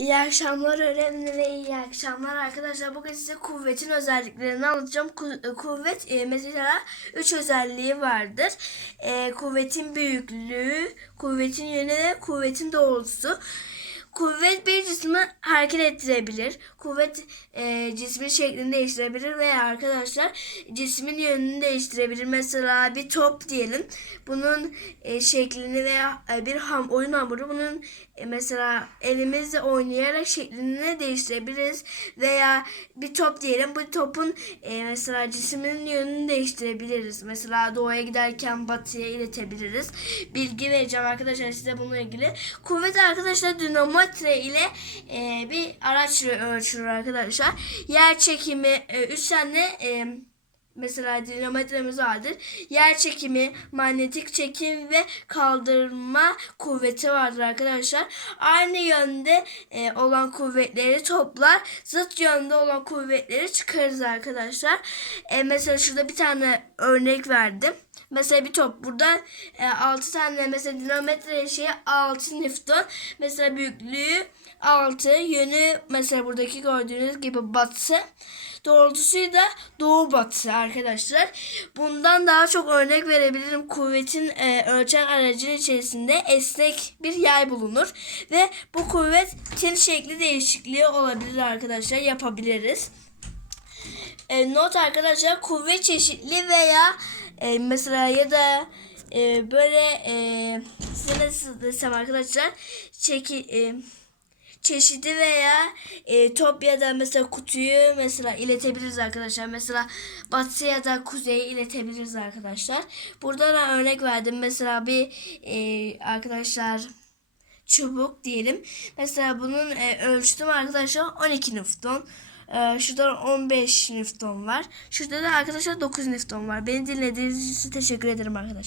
İyi akşamlar öğretmenim ve iyi akşamlar arkadaşlar. Bugün size kuvvetin özelliklerini anlatacağım. Ku- kuvvet e, mesela 3 özelliği vardır. E, kuvvetin büyüklüğü, kuvvetin yönü ve kuvvetin doğrultusu. Kuvvet bir cismi hareket ettirebilir. Kuvvet e, cismin şeklini değiştirebilir veya arkadaşlar cismin yönünü değiştirebilir. Mesela bir top diyelim. Bunun e, şeklini veya e, bir ham oyun hamuru bunun e, mesela elimizle oynayarak şeklini değiştirebiliriz. Veya bir top diyelim. Bu topun e, mesela cismin yönünü değiştirebiliriz. Mesela doğuya giderken batıya iletebiliriz. Bilgi vereceğim arkadaşlar size bununla ilgili. Kuvvet arkadaşlar dinamometre ile e, bir araçla ölçülür arkadaşlar. Yer çekimi 3 tane e, mesela dinamometremiz vardır. Yer çekimi, manyetik çekim ve kaldırma kuvveti vardır arkadaşlar. Aynı yönde e, olan kuvvetleri toplar, zıt yönde olan kuvvetleri çıkarırız arkadaşlar. E, mesela şurada bir tane örnek verdim. Mesela bir top burada e, 6 tane mesela dinamometre şeyi 6 Newton. Mesela büyüklüğü 6 yönü mesela buradaki gördüğünüz gibi batı. Doğrultusu da doğu batı arkadaşlar. Bundan daha çok örnek verebilirim. Kuvvetin e, ölçen aracın içerisinde esnek bir yay bulunur. Ve bu kuvvetin şekli değişikliği olabilir arkadaşlar. Yapabiliriz. E, not arkadaşlar kuvvet çeşitli veya e, mesela ya da e, böyle e, size nasıl desem arkadaşlar çeki, e, çeşidi veya e, top ya da mesela kutuyu mesela iletebiliriz arkadaşlar. Mesela batı ya da kuzeyi iletebiliriz arkadaşlar. Burada da örnek verdim. Mesela bir e, arkadaşlar çubuk diyelim. Mesela bunun e, ölçtüm arkadaşlar 12 Newton. Ee, şurada 15 Newton var. Şurada da arkadaşlar 9 Newton var. Beni dinlediğiniz için teşekkür ederim arkadaşlar.